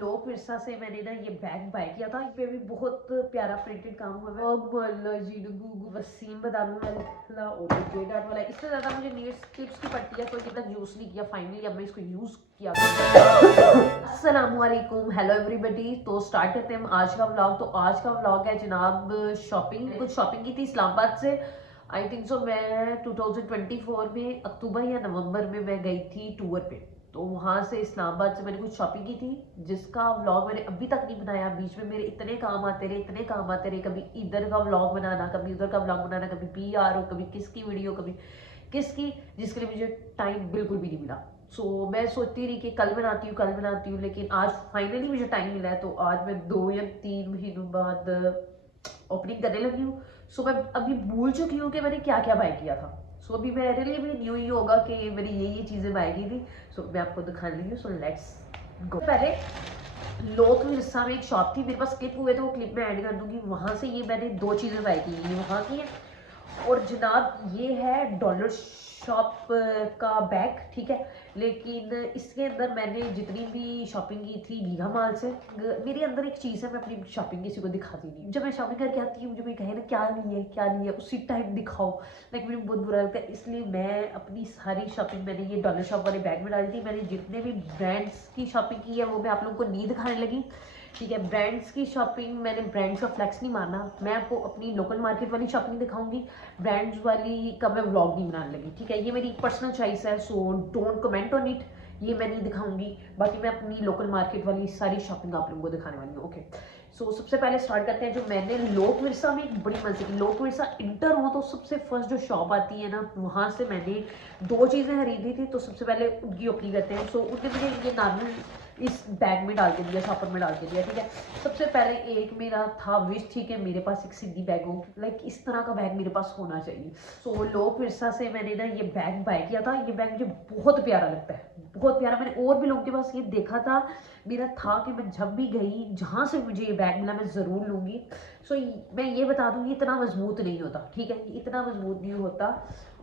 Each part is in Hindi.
लोक विरसा से मैंने ना ये बैग बाय किया था। इस पे भी बहुत प्यारा प्रिंटेड काम हुआ है। जी वसीम बदाला और जे डाट वाला। इससे ज़्यादा मुझे नीड्स क्लिप्स की पड़ती है, तो ये तक यूज़ नहीं किया। फाइनली अब मैं इसको यूज़ किया। अस्सलाम वालेकुम, हेलो एवरीबॉडी। तो स्टार्ट करते हैं हम आज का व्लॉग। तो आज का व्लॉग है जनाब शॉपिंग। कुछ शॉपिंग की थी इस्लामाबाद से। आई थिंक सो मैं 2024 में अक्टूबर या नवंबर में मैं गई थी टूर पे। तो वहाँ से इस्लामाबाद से मैंने कुछ शॉपिंग की थी, जिसका व्लॉग मैंने अभी तक नहीं बनाया। बीच में मेरे इतने काम आते रहे, इतने काम आते रहे। कभी इधर का व्लॉग बनाना, कभी उधर का व्लॉग बनाना, कभी PR हो, कभी किसकी वीडियो, कभी किसकी, जिसके लिए मुझे टाइम बिल्कुल भी नहीं मिला। मैं सोचती रही कि कल बनाती हूँ, लेकिन आज फाइनली मुझे टाइम मिला है। तो आज मैं 2 या 3 महीनों बाद ओपनिंग करने लगी हूँ। मैं अभी भूल चुकी हूँ कि मैंने क्या क्या बाय किया था। अभी मेरे लिए भी न्यू ही होगा कि मैंने ये चीज़ें बाय की थी। मैं आपको दिखाने लगी हूँ। Let's go. पहले लोक विरसा में एक शॉप थी, मेरे पास क्लिप हुए थे, वो क्लिप में ऐड कर दूंगी। वहाँ से ये मैंने 2 चीज़ें बाय की, ये वहाँ की है। और जनाब ये है डॉलर शॉप का बैग, ठीक है। लेकिन इसके अंदर मैंने जितनी भी शॉपिंग की थी वीगा माल से। मेरे अंदर एक चीज़ है, मैं अपनी शॉपिंग किसी को दिखाती नहीं। जब मैं शॉपिंग करके आती हूँ, मुझे कोई कहे ना क्या नहीं है क्या नहीं है, उसी टाइम दिखाओ। लाइक मुझे बहुत बुरा लगता है। इसलिए मैं अपनी सारी शॉपिंग मैंने ये डॉलर शॉप वाले बैग में डाली थी। मैंने जितने भी ब्रांड्स की शॉपिंग की है वो मैं आप लोगों को नहीं दिखाने लगी, ठीक है। ब्रांड्स की शॉपिंग, मैंने ब्रांड्स का फ्लैक्स नहीं मारना। मैं आपको अपनी लोकल मार्केट वाली शॉपिंग दिखाऊंगी। ब्रांड्स वाली का मैं व्लॉग नहीं बनाने लगी, ठीक है। ये मेरी पर्सनल चॉइस है, so don't comment on it. ये मैं नहीं दिखाऊंगी। बाकी मैं अपनी लोकल मार्केट वाली सारी शॉपिंग आप लोगों को दिखाने वाली हूँ, ओके। सबसे पहले स्टार्ट करते हैं। जो मैंने लोक विरसा में एक बड़ी मजे की, लोक विरसा इंटर हो तो सबसे फर्स्ट जो शॉप आती है ना, वहाँ से मैंने 2 चीज़ें खरीदी थी। तो सबसे पहले उनकी ओपनिंग करते हैं। उनने मुझे ये नॉर्मल इस बैग में डाल के दिया, शॉपर में डाल के दिया, ठीक है। सबसे पहले एक मेरा था विश, ठीक है, मेरे पास एक सिंधी बैग हो, लाइक इस तरह का बैग मेरे पास होना चाहिए। लोक विरसा से मैंने ना ये बैग बाय किया था। ये बैग मुझे बहुत प्यारा लगता है, बहुत प्यारा। मैंने और भी लोगों के पास ये देखा था, मेरा था कि मैं जब भी गई जहाँ से मुझे ये बैग मिला मैं ज़रूर लूँगी। मैं ये बता दूँ, ये इतना मजबूत नहीं होता, ठीक है, ये इतना मजबूत नहीं होता।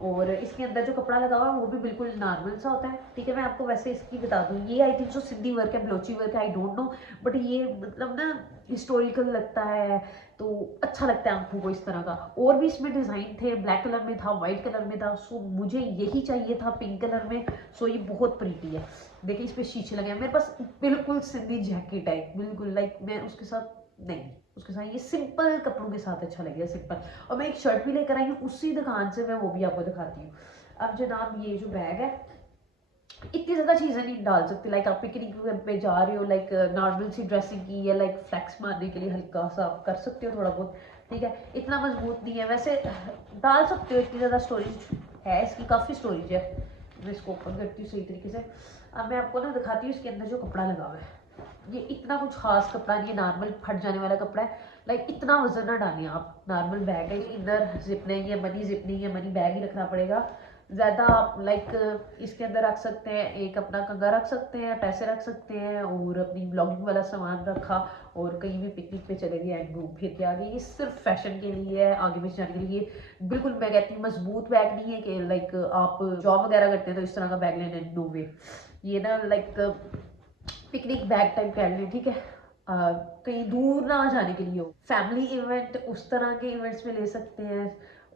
और इसके अंदर जो कपड़ा लगा हुआ है वो भी बिल्कुल नॉर्मल सा होता है, ठीक है। मैं आपको वैसे इसकी बता दूँ, ये आई थिंक जो सिंधी वर्क है, बलोची वर्क है, आई डोंट नो, बट ये मतलब ना हिस्टोरिकल लगता है, तो अच्छा लगता है आंखों को इस तरह का। और भी इसमें डिज़ाइन थे, ब्लैक कलर में था, वाइट कलर में था। मुझे यही चाहिए था पिंक कलर में। ये बहुत प्रीटी है। देखिए इस पे शीशे लगे हैं। मेरे पास बिल्कुल सिंधी जैकेट है, बिल्कुल लाइक मैं उसके साथ नहीं, उसके साथ ये सिंपल कपड़ों के साथ अच्छा लगेगा, सिंपल। और मैं एक शर्ट भी लेकर आई हूँ उसी दुकान से, मैं वो भी आपको दिखाती हूँ। अब जनाब ये जो बैग है, इतनी ज़्यादा चीज़ें नहीं डाल सकती। लाइक आप पिकनिक पे जा रहे हो, लाइक नॉर्मल सी ड्रेसिंग की, या लाइक फ्लैक्स मारने के लिए हल्का सा आप कर सकते हो थोड़ा बहुत, ठीक है। इतना मजबूत नहीं है, वैसे डाल सकते हो। इतनी ज़्यादा स्टोरेज है इसकी, काफ़ी स्टोरेज है। मैं इसको ओपन करती हूँ सही तरीके से। अब मैं आपको ना दिखाती हूँ इसके अंदर जो कपड़ा लगा हुआ है। ये इतना कुछ खास कपड़ा नहीं है, नॉर्मल फट जाने वाला कपड़ा है। लाइक इतना वजन ना डालिए आप, नॉर्मल बैग है। इधर जिप नहीं है, मनी जिप नहीं है, मनी बैग ही रखना पड़ेगा। ज़्यादा आप लाइक इसके अंदर रख सकते हैं, एक अपना कंघा रख सकते हैं, पैसे रख सकते हैं, और अपनी ब्लॉगिंग वाला सामान रखा, और कहीं भी पिकनिक पे चले गए एंड घूम फिर के आ गए। ये सिर्फ फैशन के लिए है, आगे पीछे जाने के लिए। बिल्कुल मैं कहती हूँ मजबूत बैग नहीं है कि लाइक आप जॉब वगैरह करते हैं तो इस तरह का बैग लेने, नो वे। ये ना लाइक पिकनिक बैग टाइप कह लें, ठीक है। कहीं दूर ना जाने के लिए हो, फैमिली इवेंट, उस तरह के इवेंट्स में ले सकते हैं,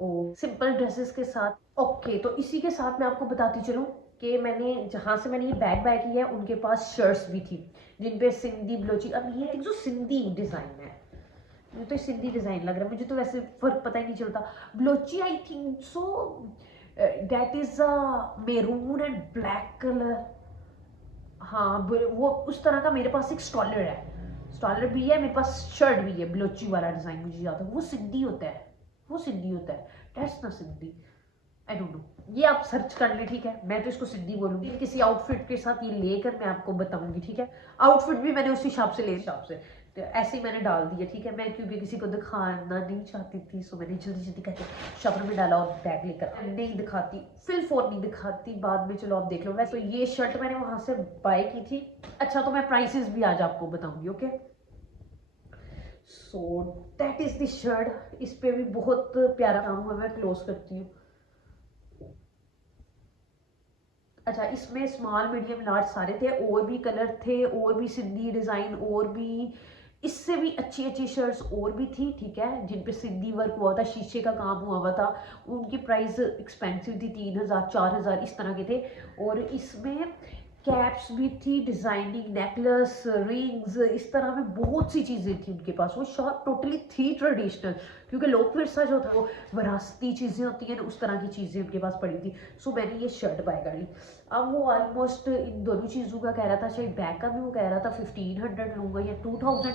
और सिंपल ड्रेसेस के साथ। ओके, तो इसी के साथ मैं आपको बताती चलूँ कि मैंने जहाँ से मैंने ये बैग बाय की है उनके पास शर्ट्स भी थी, जिन पे सिंधी बलोची। अब ये जो सिंधी डिज़ाइन है, मुझे तो सिंधी डिज़ाइन लग रहा है, मुझे तो वैसे फ़र्क पता ही नहीं चलता। Balochi I think so that is a maroon and black colour. हाँ, वो उस तरह का मेरे पास एक स्टॉलर है, स्टॉलर भी है मेरे पास, शर्ट भी है बलोची वाला डिज़ाइन। मुझे याद है वो सिंधी होता है, वो सिंधी होता है, दैट्स ना सिंधी, आई डोंट नो। ये आप सर्च कर ले, ठीक है। मैं तो इसको सिंधी बोलूँगी। किसी आउटफिट के साथ ये लेकर मैं आपको बताऊंगी, ठीक है। आउटफिट भी मैंने उसी शॉप से ले, शॉप से, तो ऐसे ही मैंने डाल दिया, ठीक है। मैं क्योंकि किसी को दिखाना नहीं चाहती थी, मैंने जल्दी जल्दी करके शॉपर में डाला और बैग लेकर नहीं दिखाती, फिल फोर नहीं दिखाती, बाद में चलो आप देख लो। वैसे ये शर्ट मैंने वहाँ से बाय की थी। अच्छा, तो मैं प्राइसेस भी आज आपको बताऊंगी, okay. So that is the shirt. इस पे भी बहुत प्यारा काम हुआ। मैं क्लोज करती हूँ। अच्छा, इसमें स्मॉल मीडियम लार्ज सारे थे, और भी कलर थे, और भी सिंधी डिज़ाइन, और भी इससे भी अच्छी अच्छी शर्ट्स और भी थी, ठीक है, जिन पे सिंधी वर्क हुआ था, शीशे का काम हुआ हुआ था। उनकी प्राइस एक्सपेंसिव थी, 3,000 4,000 इस तरह के थे। और इसमें कैप्स भी थी, डिजाइनिंग नेकलेस, रिंग्स, इस तरह में बहुत सी चीज़ें थी उनके पास। वो शॉप टोटली थी ट्रेडिशनल, क्योंकि लोक विरसा जो था वो विरासती चीज़ें होती हैं ना, उस तरह की चीज़ें उनके पास पड़ी थी। सो मैंने ये शर्ट बाय कर ली। अब वो ऑलमोस्ट इन दोनों चीज़ों का कह रहा था, शायद बैग का भी वो कह रहा था 1500 लूँगा या 2000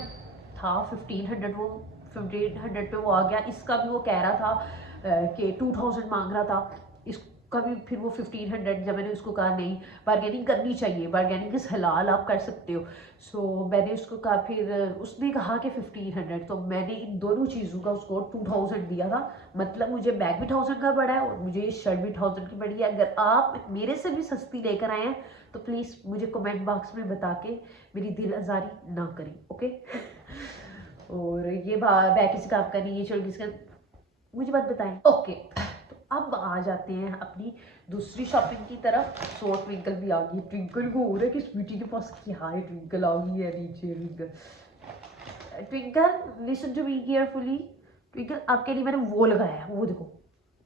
था, 1500 वो 1500 पे वो आ गया। इसका भी वो कह रहा था कि 2000 मांग रहा था। इसका भी फिर वो 1500, जब मैंने उसको कहा नहीं, बार्गेनिंग करनी चाहिए, बार्गेनिंग इस हलाल, आप कर सकते हो। सो मैंने उसको कहा, फिर उसने कहा कि 1500, तो मैंने इन दोनों चीज़ों का उसको 2000 दिया था। मतलब मुझे बैग भी 1000 का पड़ा है और मुझे ये शर्ट भी 1000 की पड़ी है। अगर आप मेरे से भी सस्ती लेकर आए हैं तो प्लीज़ मुझे कमेंट बॉक्स में बता के मेरी दिल आज़ारी ना करी, ओके। और ये बैग किसी काम का नहीं, ये शर्ट किसका, मुझे बात बताएं, ओके। तो अब आ जाते हैं अपनी दूसरी शॉपिंग की तरफ। सो ट्विंकल भी आ गई। ट्विंकल को हो रहा है कि स्वीटी के पास क्या है, ट्विंकल आ गई है नीचे। Twinkle, Twinkle listen to me carefully. Twinkle, आपके लिए मैंने वो लगाया है, वो देखो,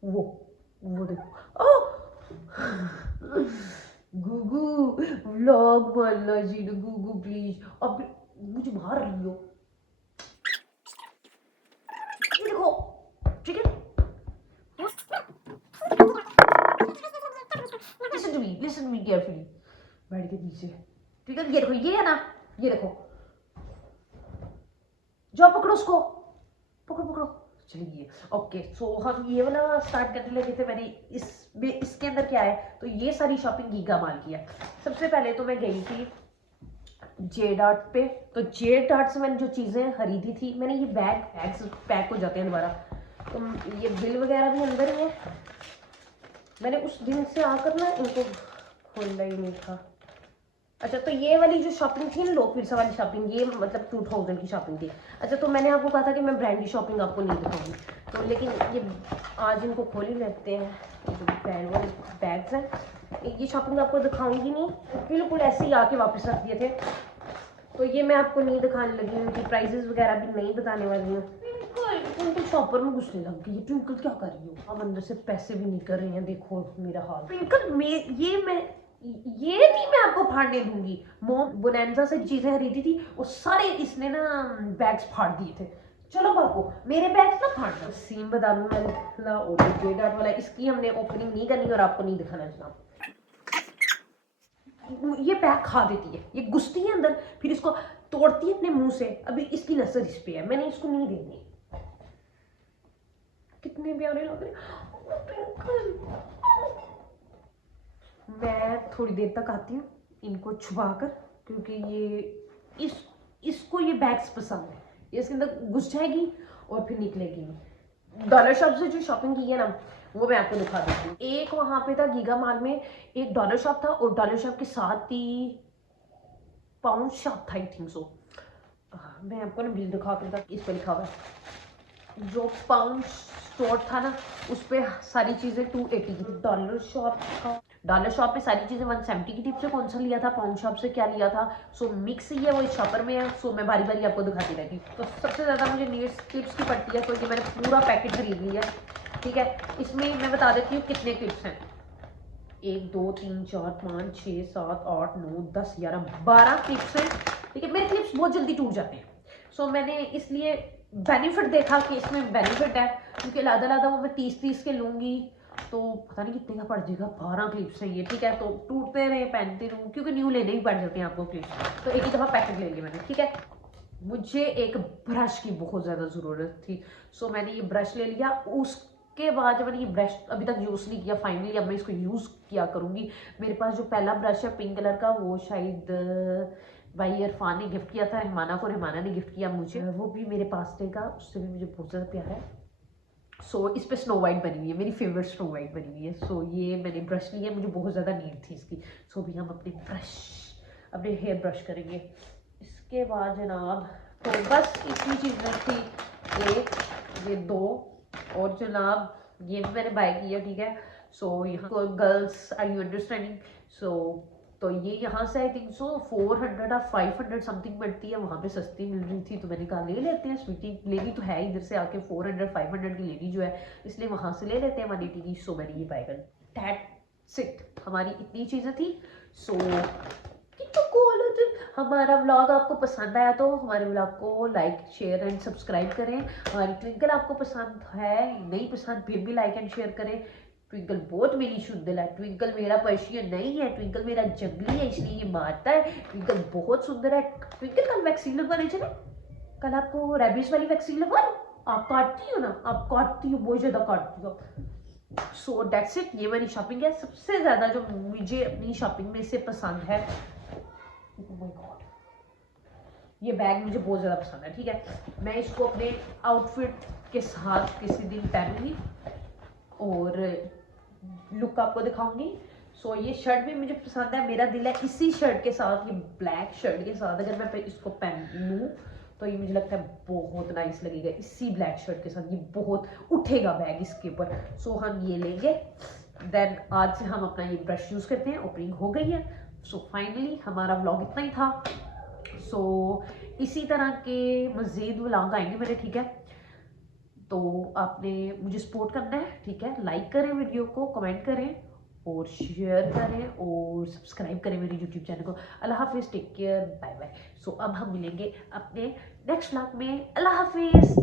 वो देखो। ओह गुगू, व्लॉग बोलना जी, गुगू प्लीज। अब मुझे मार रही हो, ये देखो, ठीक है। Listen to me carefully. बैठ के नीचे, ठीक है, ये देखो, ये है ना, ये देखो, जाओ पकड़ो उसको, पकड़ो पकड़ो, चलिए। ओके, सो हम ये वाला स्टार्ट करने लगे थे। मैंने इसके अंदर क्या है, तो ये सारी शॉपिंग गीगा माल की है। सबसे पहले तो मैं गई थी जे डार्ट पे। तो जे डार्ट से मैंने जो चीज़ें खरीदी थी, मैंने ये बैग्स पैक हो जाते हैं दोबारा, तो ये बिल वगैरह भी अंदर ही है। मैंने उस दिन से आकर ना इनको खोलना ही नहीं था। अच्छा, तो ये वाली जो शॉपिंग थी ना, लोक विरसा वाली शॉपिंग, ये मतलब 2000 की शॉपिंग थी। अच्छा, तो मैंने आपको कहा था कि मैं ब्रांड की शॉपिंग आपको नहीं दिखाऊंगी, तो लेकिन ये आज इनको खोल ही लेते हैं। ये जो ब्रांड वाले बैग्स हैं, ये शॉपिंग आपको दिखाऊंगी नहीं, बिल्कुल ऐसे ही आके वापस रख दिए थे, तो ये मैं आपको नहीं दिखाने लगी हूँ। इनकी प्राइजेस वगैरह भी नहीं बताने वाली हूँ। ट्विंकल शॉपर में घुसने लग गई। ट्विंकल क्या कर रही हो? अब अंदर से पैसे भी निकल रहे हैं, देखो मेरा हाल। ट्विंकल, ये नहीं मैं आपको फाड़ने दूंगी। मोम बोनेंजा से चीजें खरीदी थी, वो सारे इसने ना बैग्स फाड़ दिए थे। चलो बाबू, मेरे बैग्स ना फाड़ना। सीम बादामी वाला और जे डार्ट वाला, इसकी हमने ओपनिंग नहीं करनी और आपको नहीं दिखाना जनाब। ये बैग खा देती है, ये घुसती है अंदर, फिर इसको तोड़ती है अपने मुंह से। अभी इसकी नजर इस पे है, मैंने इसको नहीं देनी। कितने प्यारे लग रहे हैं। मैं थोड़ी देर तक आती हूँ इनको छुपा कर, क्योंकि ये इसको ये बैग्स पसंद है। ये इसके अंदर घुस जाएगी और फिर निकलेगी। डॉलर शॉप से जो शॉपिंग की है ना, वो मैं आपको दिखा देती हूँ। एक वहाँ पे था गीगा मॉल में, एक डॉलर शॉप था, और डॉलर शॉप के साथ ही पाउंड शॉप था, आई थिंक सो। मैं आपको ना बिल दिखा दूँगा, इस पर लिखा हुआ है। जो पाउंड स्टोर था ना, उस पर सारी चीज़ें 280 की। डॉलर शॉप पे सारी चीज़ें 170 की टिप से कौन सा लिया था, पाउंड शॉप से क्या लिया था। सो मिक्स ही है, वो इस शॉपर में है। सो मैं बारी बारी आपको दिखाती रहती। तो सबसे ज़्यादा मुझे नीड्स क्लिप्स की पड़ती है, तो ये मैंने पूरा पैकेट खरीद लिया, ठीक है। इसमें मैं बता देती हूँ कितने क्लिप्स हैं। 1 2 3 4 5 6 7 8 9 10 11 12 क्लिप्स हैं, ठीक है। मेरे क्लिप्स बहुत जल्दी टूट जाते हैं। सो मैंने इसलिए बेनिफिट देखा कि इसमें बेनिफिट है, क्योंकि लादा वो मैं 30 के लूँगी तो पता नहीं कितने का पड़ जाएगा। 12 क्लिप्स हैं ये, ठीक है। तो टूटते रहे, पहनते रहूँ, क्योंकि न्यू लेने भी पड़ जाते हैं आपको क्लिप्स। तो एक ही दफ़ा पैकेट ले लिया मैंने, ठीक है। मुझे एक ब्रश की बहुत ज़्यादा ज़रूरत थी, सो मैंने ये ब्रश ले लिया। उसके बाद जब मैंने ये ब्रश अभी तक यूज़ नहीं किया, फाइनली अब मैं इसको यूज़ किया करूँगी। मेरे पास जो पहला ब्रश है पिंक कलर का, वो शायद भाई इरफान ने गिफ्ट किया था रहमाना को, रहमाना ने गिफ्ट किया मुझे। वो भी मेरे पास का, उससे भी मुझे बहुत ज़्यादा प्यार है। सो इस पर स्नो वाइट बनी हुई है, मेरी फेवरेट स्नो वाइट बनी हुई है। सो ये मैंने ब्रश लिया, मुझे बहुत ज़्यादा नीड थी इसकी। सो भी हम अपने हेयर ब्रश करेंगे। इसके बाद जनाब, तो बस इतनी चीज़ें थी, एक ये 2, और जनाब ये भी मैंने बाय किया, ठीक है। सो यहाँ गर्ल्स, आर यू अंडरस्टैंडिंग, सो तो ये यहाँ से आई थिंक सो 400 और 500 समथिंग पड़ती है, वहाँ पे सस्ती मिल रही थी तो मैंने कहा ले लेते हैं। स्वीटी लेनी तो है इधर से आके 400 500 की लेनी जो है, इसलिए वहाँ से ले लेते हैं 180 की। सो मैंने ये बाय कर, दैट्स इट, हमारी इतनी चीज़ें थी। सो हमारा व्लॉग आपको पसंद आया तो हमारे व्लॉग को लाइक शेयर एंड सब्सक्राइब करें। हमारी ट्विंकल आपको पसंद है नहीं पसंद फिर भी लाइक एंड शेयर करें। ट्विंकल बहुत मेरी शुद्ध है, ट्विंकल मेरा पर्शियन नहीं है, ट्विंकल मेरा जंगली है इसलिए ये मारता है। ट्विंकल बहुत सुंदर है। ट्विंकल कल वैक्सीन लगवाने चले, कल आपको रेबीज वाली वैक्सीन लगवा लो। आप काटती हो ना, आप काटती हो, बहुत ज़्यादा काटती हो। सो दैट्स इट, ये मेरी शॉपिंग है। सबसे ज़्यादा जो मुझे अपनी शॉपिंग में से पसंद है, oh my God, ये बैग मुझे बहुत ज़्यादा पसंद है। ठीक है, मैं इसको अपने आउटफिट के साथ किसी दिन पहनूंगी और लुक आपको दिखाऊंगी। सो ये शर्ट भी मुझे पसंद है, मेरा दिल है इसी शर्ट के साथ, ये ब्लैक शर्ट के साथ अगर मैं इसको पहनूँ तो ये मुझे लगता है बहुत नाइस लगेगा इसी ब्लैक शर्ट के साथ, ये बहुत उठेगा बैग इसके ऊपर। सो हम ये लेंगे। देन आज से हम अपना ये ब्रश यूज़ करते हैं, ओपनिंग हो गई है। सो फाइनली हमारा व्लॉग इतना ही था। सो इसी तरह के मज़ीद व्लॉग आएंगे मेरे, ठीक है। तो आपने मुझे सपोर्ट करना है, ठीक है। लाइक करें वीडियो को, कमेंट करें और शेयर करें और सब्सक्राइब करें मेरे यूट्यूब चैनल को। अल्लाह हाफिज़, टेक केयर, बाय बाय। सो अब हम मिलेंगे अपने नेक्स्ट व्लॉग में। अल्लाह हाफिज़।